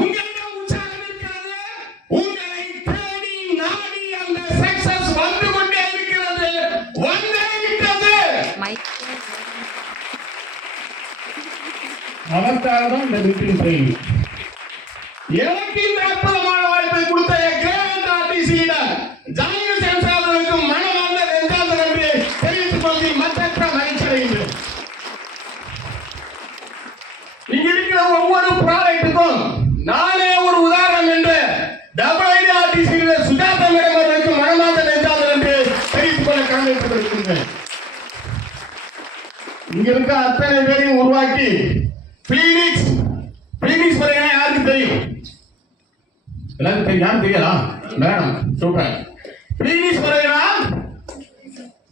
உங்களிடம் உற்சாகம் இருக்கிறது. உங்களை தேடி நாடி அந்த சக்சஸ் வந்து கொண்டே இருக்கிறது, வந்தே விட்டது. அதற்காகதான் இந்த மீட்டிங் ட்ரைனிங். எனக்கு இந்த அற்புதமான வாய்ப்பை கொடுத்த கிரேட் ஆர்டிஸ்ட் லீடர் ஜானகி சேம்சாவுக்கு மனமார்ந்த நெஞ்சார்ந்த நன்றி தெரிவித்துக் கொண்டு மற்றற்ற மகிழ்ச்சி அடைகின்றேன். இங்க இருக்கிற ஒவ்வொரு ப்ராடக்ட்டுக்கும் நானே ஒரு உதாரணம் என்று WID சுஜாதா மேடம் அவர்களுக்கு மனமார்ந்த நெஞ்சார்ந்த நன்றி தெரிவித்துக் கொள்ள காண்பித்திருக்கின்றேன். இங்க இருக்க அத்தனை பேரையும் உருவாக்கி பீனிக்ஸ் யாருக்கு தெரியும்? எல்லாரும் தெரியும். யாரும் தெரியாதா? Madam super. பீனிக்ஸ்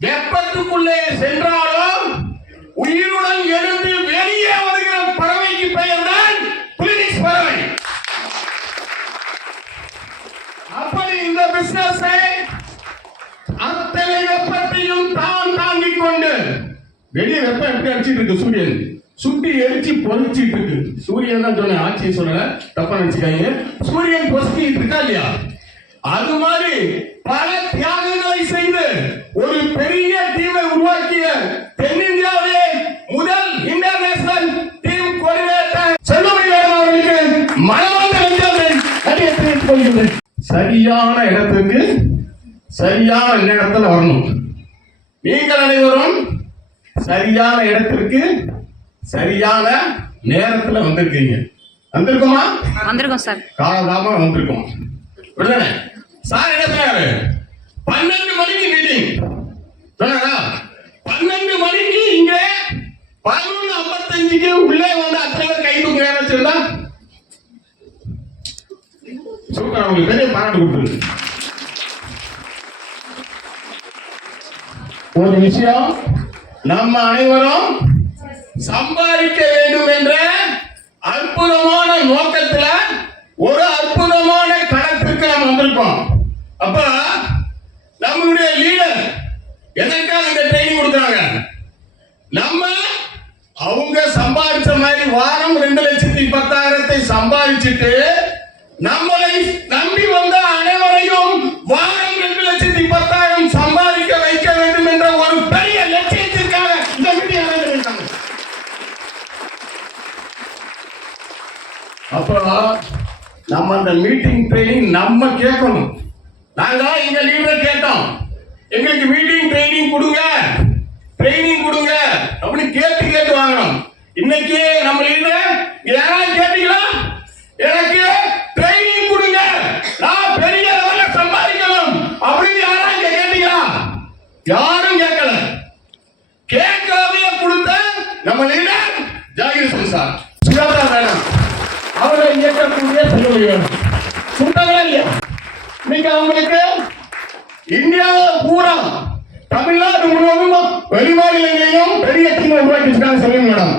வெப்பத்துக்குள்ளே சென்றாலும் உயிருடன் எழுந்து வெளியே வருகிற பறவைக்கு பெயர் தான் பீனிக்ஸ் பறவை. அப்படி இந்த பிசினஸ் அத்தனை வெப்பத்தையும் தான் தாங்கிக் கொண்டு வெளியே வெப்பம் எப்படி அடிச்சிட்டு இருக்கு? சூரியன் சுட்டி எரிச்சு பொறிச்சிட்டு இருக்கு. சூரியன் தான் சொன்ன, ஆட்சியை சொல்லல, தப்பா நினைச்சுக்காங்க. சூரியன் பொசிக்கிட்டு இருக்கா இல்லையா? அது மாதிரி பல தியாகங்களை செய்து ஒரு பெரிய டீமை உருவாக்கிய தென்னிந்தியாவிலே முதல் இன்டர்நேஷனல் டீம் கோஆர்டினேட்டர் செல்வமணி அவர்களுக்கு மனமார்ந்த நன்றியை தெரிவித்துக் கொள்கிறேன். சரியான இடத்துக்கு சரியான நேரத்தில் வரணும். நீங்கள் அனைவரும் சரியான இடத்திற்கு சரியான நேரத்தில் வந்திருக்கீங்க. வந்திருக்கோமா? வந்திருக்கோம் சார். காலதாம வந்திருக்கோம். சார் என்ன சொன்னாரு? 12 மணிக்கு மீட்டிங் சொன்னாரா? 12 மணிக்கு இங்க 11:55க்கு உள்ளே வந்து அத்தனை பேர் கை தூக்க ஆரம்பிச்சிருந்தா சூப்பர். உங்களுக்கு பெரிய பாராட்டு கொடுத்துருக்கு. ஒரு விஷயம், நம்ம அனைவரும் சம்பாதிக்க வேண்டும் என்ற அற்புதமான நோக்கத்துல ஒரு அற்புதமான கணத்திற்கு நாம் வந்திருக்கோம். அப்ப நம்மளுடைய லீடர் எதற்காக இந்த ட்ரைனிங் கொடுத்தாங்க? நம்ம அவங்க சம்பாதிச்ச மாதிரி வாரம் 2,10,10,000 சம்பாதிச்சுட்டு நம்மளை நம்பி வந்த அனைவரையும் வாரம் 2,10,10,000 சம்பாதிக்க வைக்க வேண்டும் என்ற ஒரு பெரிய லட்சியத்திற்காக இந்த மீட்டிங் நடந்திருக்காங்க. அப்போ நம்ம அந்த மீட்டிங் ட்ரைனிங் நம்ம கேட்கணும். நாங்க எங்க லீடர் கேட்டோம், எங்களுக்கு மீட்டிங் ட்ரைனிங் கொடுங்க அப்படின்னு கேட்டு வாங்கணும். இன்னைக்கு நம்ம லீடர் யாராவது கேட்டீங்களா? எனக்கு ட்ரைனிங் கொடுங்க, நான் பெரிய லெவல்ல சம்பாதிக்கணும் அப்படின்னு யாராவது கேட்டீங்களா? யாரும் கேட்கல. கேட்கவே கொடுத்த நம்ம leader Zakir sir, Sujatha madam அவரை இயக்கக்கூடிய செல்வம் சுட்டாங்களா இல்லையா? இன்னைக்கு அவங்களுக்கு இந்தியா பூரா தமிழ்நாடு முழுவதும் வெளிமாநிலங்களையும் பெரிய டீம் உருவாக்கி வச்சிருக்காங்க செல்வம் மேடம்.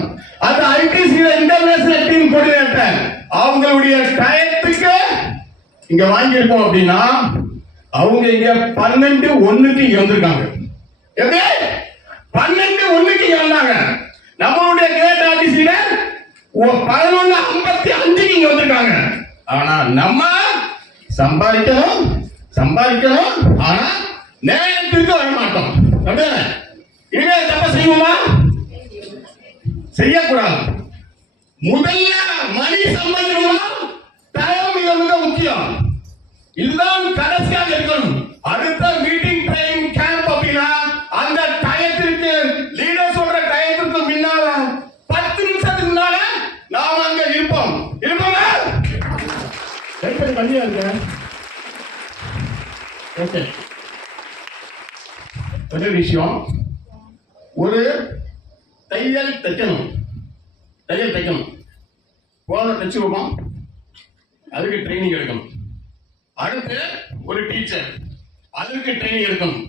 அந்த ITC இன்டர்நேஷனல் டீம் கோஆர்டினேட்டர் அவங்களுடைய டயத்துக்கு இங்க வாங்கியிருக்கோம் அப்படின்னா அவங்க இங்க 12:01 இங்க வந்திருக்காங்க. எப்படி 12:01 இங்க வந்தாங்க? நம்மளுடைய கிரேட் ஆர்டிஸ்ட்ல 11:55 இங்க வந்திருக்காங்க. ஆனா நம்ம சம்பாதிக்கணும் ஆனா நேரத்துக்கு வர மாட்டோம். இனிமே தப்ப செய்வோமா? செய்யக்கூடாது. முதல்ல மணி சம்பாதிக்கணும்னா டைம் மிக முக்கியம். இதுதான் கடைசியாக இருக்கணும். அடுத்த மீட்டிங் ட்ரைனிங் கேம்ப் அப்படின்னா அந்த டயத்திற்கு லீடர் சொல்ற டயத்திற்கு முன்னால 10 நிமிஷத்துக்கு முன்னால நாம அங்க இருப்போம். கண்ணியா இருக்க ஒரு விஷயம், ஒரு தையல் தைக்கணும். போன தைச்சுவோமா? அதுக்கு ட்ரைனிங் எடுக்கணும். அடுத்து ஒரு டீச்சர், அதுக்கு ட்ரைனிங் எடுக்கணும்.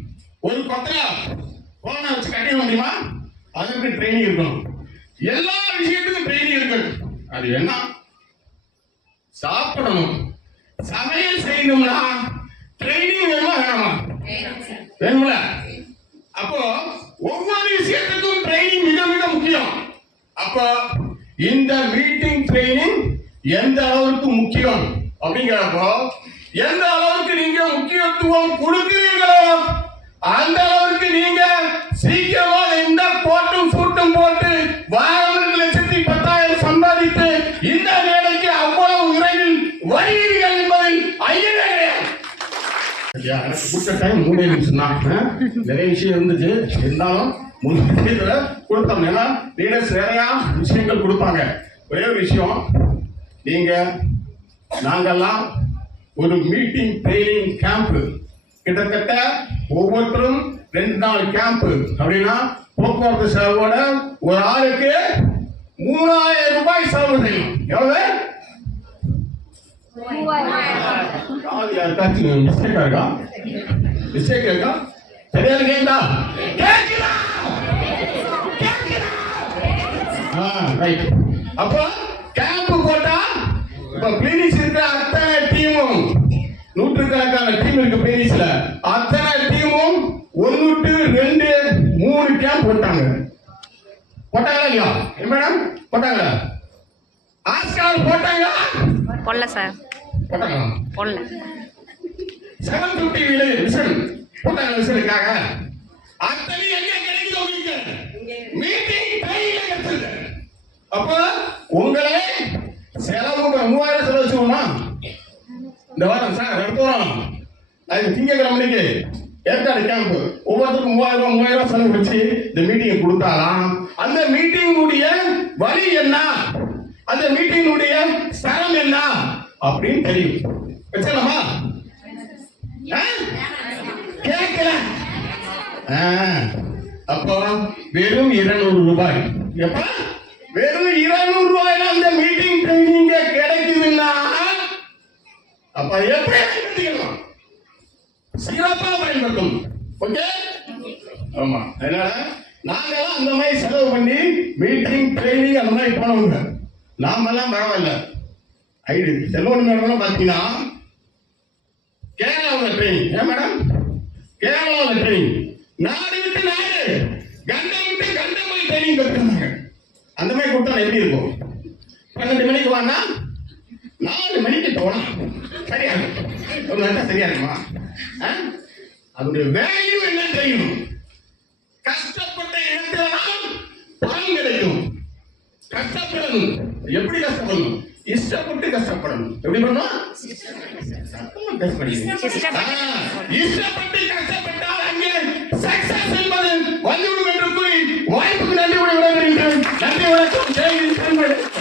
ஒரு பத்திரா போன வச்சு கட்டிட முடியுமா? அதுக்கு ட்ரைனிங் இருக்கணும். எல்லா விஷயத்துக்கும் ட்ரைனிங் இருக்கணும். அது என்ன? சாப்பிடணும், சமையல் செய்யணும்னா ட்ரைனிங் வேணுமா வேணாமா? வேணும்ல. அப்போ ஒவ்வொரு விஷயத்துக்கும் ட்ரைனிங் மிக மிக முக்கியம். அப்போ இந்த மீட்டிங் ட்ரைனிங் எந்த அளவுக்கு முக்கியம் அப்படிங்கிறப்போ எந்த அளவுக்கு நீங்க முக்கியத்துவம் கொடுக்கிறீர்களோ அந்த அளவுக்கு நீங்க சீக்கிரமாக இந்த கோட்டும் சூட்டும் போட்டு வாரம் 2,10,000 சம்பாதித்து இந்த வேலைக்கு அவ்வளவு விரைவில் வருவீர்கள் என்பதில் ஐயமே கிடையாது. எனக்கு கொடுத்த டைம் 3 நிமிஷம் தான். நிறைய விஷயம் இருந்துச்சு, இருந்தாலும் கொடுத்தோம். ஏன்னா லீடர்ஸ் நிறைய விஷயங்கள் கொடுப்பாங்க. ஒரே ஒரு விஷயம், நீங்க நாங்கெல்லாம் ஒரு மீட்டிங் ட்ரைனிங் கேம்ப் கிட்டத்தட்ட ஒவ்வொருத்தரும் 2 நாள் கேம்ப் அப்படின்னா போக்குவரத்து செலவோட ஒரு ஆளுக்கு 3,000 ரூபாய் செலவு செய்யணும். எவ்வளவு? யாருக்காச்சும் மிஸ்டேக் இருக்கா? மிஸ்டேக் இருக்கா? சரியா கேக்குதா? ரைட். அப்போ கேம்ப் போட்டா இப்ப பிளீனிஸ் இருக்கிற அத்தனை டீமும் 100கணக்கான டீம் இருக்கு பிளீனிஸ்ல, அத்தனை டீமும் 1 to 2 3 கேம்ப் போட்டாங்க. போட்டாங்களா இல்லையா மேடம்? போட்டாங்களா? ஆஸ்கார் போட்டாங்களா? போடல சார். போட்டாங்களா? போடல. 750 விசன் போட்டாங்க. விசனுக்காக அத்தனை எங்க கிடைக்குது உங்களுக்கு? மீட்டிங் டைம்ல கிடைச்சது. அப்ப உங்களே செலவு 3000 செலவு வச்சுக்கோமா? இந்த வாரம் சார் எடுத்துறோம், அது திங்கக்கிழமைக்கு ஏற்காடு கேம்ப் ஒவ்வொருத்தருக்கும் 3000 செலவு வச்சு இந்த மீட்டிங்கை கொடுத்தாலாம். அந்த மீட்டிங்குடைய வழி என்ன, அந்த மீட்டிங்குடைய ஸ்தலம் என்ன அப்படின்னு தெரியும். வச்சலாமா? கேட்கல. அப்போ வெறும் 200 ரூபாய். எப்ப வெறும் 200 ரூபாயில அந்த மீட்டிங் ட்ரைனிங் கிடைக்குதுன்னா அப்ப எப்படி பயன்படுத்திக்கலாம்? சிறப்பா பயன்படுத்தும். ஓகே? ஆமா. அதனால நாங்கெல்லாம் அந்த மாதிரி செலவு பண்ணி மீட்டிங் ட்ரைனிங் அந்த மாதிரி போனவங்க. நாமெல்லாம் பரவாயில்ல. ஐடி செல்வன் மேடம் பாத்தீங்கன்னா கேரளாவில் ட்ரெயின். ஏன் மேடம்? கேரளாவில் ட்ரெயின். நாடு விட்டு நாடு, கண்டம் விட்டு கண்டம் போய் ட்ரைனிங் கட்டுறாங்க. அந்த மாதிரி கொடுத்தா எப்படி இருக்கும்? 12 மணிக்கு வாங்க, 4 மணிக்கு போனா சரியா சரியா இருக்குமா? அதோடைய வேல்யூ என்ன தெரியும்? கஷ்டப்பட்ட இடத்துல பலன் கிடைக்கும். கஷ்டப்படணும். எப்படி கஷ்டப்படணும்? இஷ்டப்பட்டு கஷ்டப்படணும். எப்படி பண்ணணும்? இஷ்டப்பட்டு கஷ்டப்பட்டால் அங்கே சக்சஸ் என்பது வந்துவிடும் என்று கூறி வாய்ப்புக்கு நன்றி விட விரும்புகிறேன். நன்றி, வணக்கம். ஜெய் ஹிந்த்.